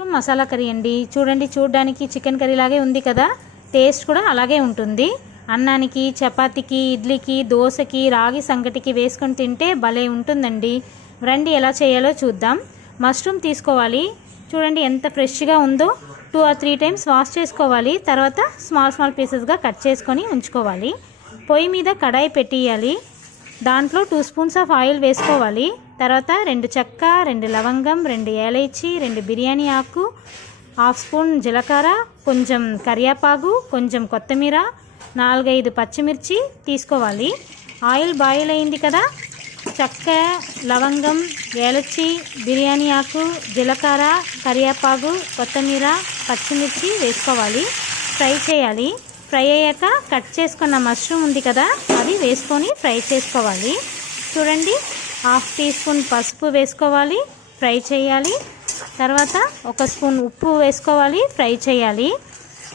Mushroom masala curry అండి. చూడండి, చూడడానికి చికెన్ కర్రీ లాగే ఉంది కదా, టేస్ట్ కూడా అలాగే ఉంటుంది. అన్నానికి, చపాతీకి, ఇడ్లీకి, దోశకి, రాగి సంగటికి వేసుకొని తింటే భలే ఉంటుందండి. రండి ఎలా చేయాలో చూద్దాం. మష్రూమ్ తీసుకోవాలి. చూడండి ఎంత ఫ్రెష్గా ఉందో. 2 or 3 టైమ్స్ వాష్ చేసుకోవాలి. తర్వాత స్మాల్ పీసెస్గా కట్ చేసుకొని ఉంచుకోవాలి. పొయ్యి మీద కడాయి పెట్టేయాలి. దాంట్లో 2 స్పూన్స్ ఆఫ్ ఆయిల్ వేసుకోవాలి. తర్వాత 2 చెక్క, 2 లవంగం, 2 ఏలైచి, 2 బిర్యానీ ఆకు, 1/2 స్పూన్ జీలకర్ర, కొంచెం కరివేపాకు, కొంచెం కొత్తిమీర, 4-5 పచ్చిమిర్చి తీసుకోవాలి. ఆయిల్ బాయిల్ అయింది కదా, చెక్క, లవంగం, ఏలచి, బిర్యానీ ఆకు, జీలకర్ర, కరివేపాకు, కొత్తిమీర, పచ్చిమిర్చి వేసుకోవాలి. ఫ్రై చేయాలి. ఫ్రై అయ్యాక కట్ చేసుకున్న మష్రూమ్ ఉంది కదా, అది వేసుకొని ఫ్రై చేసుకోవాలి. చూడండి, 1/2 టీ స్పూన్ పసుపు వేసుకోవాలి, ఫ్రై చేయాలి. తర్వాత 1 స్పూన్ ఉప్పు వేసుకోవాలి, ఫ్రై చేయాలి.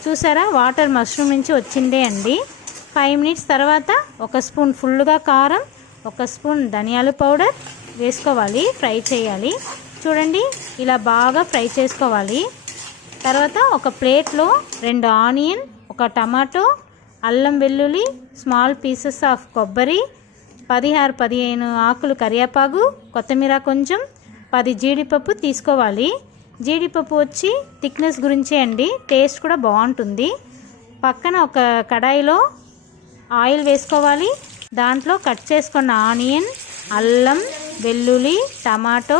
చూసారా, వాటర్ మష్రూమ్ నుంచి వచ్చిందే అండి. 5 మినిట్స్ తర్వాత 1 స్పూన్ ఫుల్గా కారం, 1 స్పూన్ ధనియాల పౌడర్ వేసుకోవాలి, ఫ్రై చేయాలి. చూడండి, ఇలా బాగా ఫ్రై చేసుకోవాలి. తర్వాత ఒక ప్లేట్లో 2 ఆనియన్, 1 టమాటో, అల్లం వెల్లుల్లి, స్మాల్ పీసెస్ ఆఫ్ కొబ్బరి, 16-15 ఆకులు కరివేపాకు, కొత్తిమీర కొంచెం, 10 జీడిపప్పు తీసుకోవాలి. జీడిపప్పు వచ్చి థిక్నెస్ గురించే అండి, టేస్ట్ కూడా బాగుంటుంది. పక్కన ఒక కడాయిలో ఆయిల్ వేసుకోవాలి. దాంట్లో కట్ చేసుకున్న ఆనియన్, అల్లం వెల్లుల్లి, టమాటో,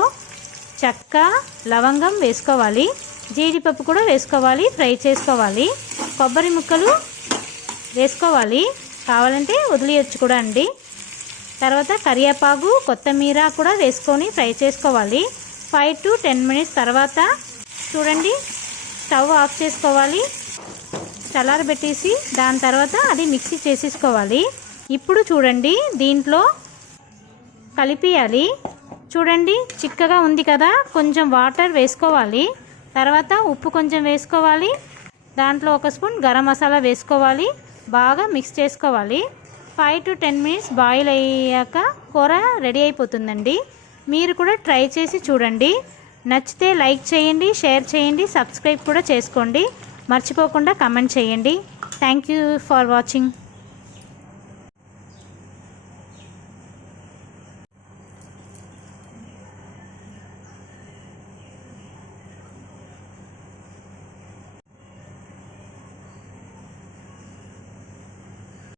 చెక్క, లవంగం వేసుకోవాలి. జీడిపప్పు కూడా వేసుకోవాలి, ఫ్రై చేసుకోవాలి. కొబ్బరి ముక్కలు వేసుకోవాలి, కావాలంటే వదిలేయచ్చు కూడా అండి. తర్వాత కరివేపాకు, కొత్తిమీర కూడా వేసుకొని ఫ్రై చేసుకోవాలి. 5 to 10 మినిట్స్ తర్వాత చూడండి, స్టవ్ ఆఫ్ చేసుకోవాలి. చల్లారబెట్టేసి దాని తర్వాత అది మిక్సీ చేసేసుకోవాలి. ఇప్పుడు చూడండి, దీంట్లో కలిపియాలి. చూడండి, చిక్కగా ఉంది కదా, కొంచెం వాటర్ వేసుకోవాలి. తర్వాత ఉప్పు కొంచెం వేసుకోవాలి. దాంట్లో 1 స్పూన్ గరం మసాలా వేసుకోవాలి. బాగా మిక్స్ చేసుకోవాలి. 5 to 10 మినిట్స్ బాయిల్ అయ్యాక కూర రెడీ అయిపోతుందండి. మీరు కూడా ట్రై చేసి చూడండి. నచ్చితే లైక్ చేయండి, షేర్ చేయండి, సబ్స్క్రైబ్ కూడా చేసుకోండి. మర్చిపోకుండా కమెంట్ చేయండి. Thank you for watching.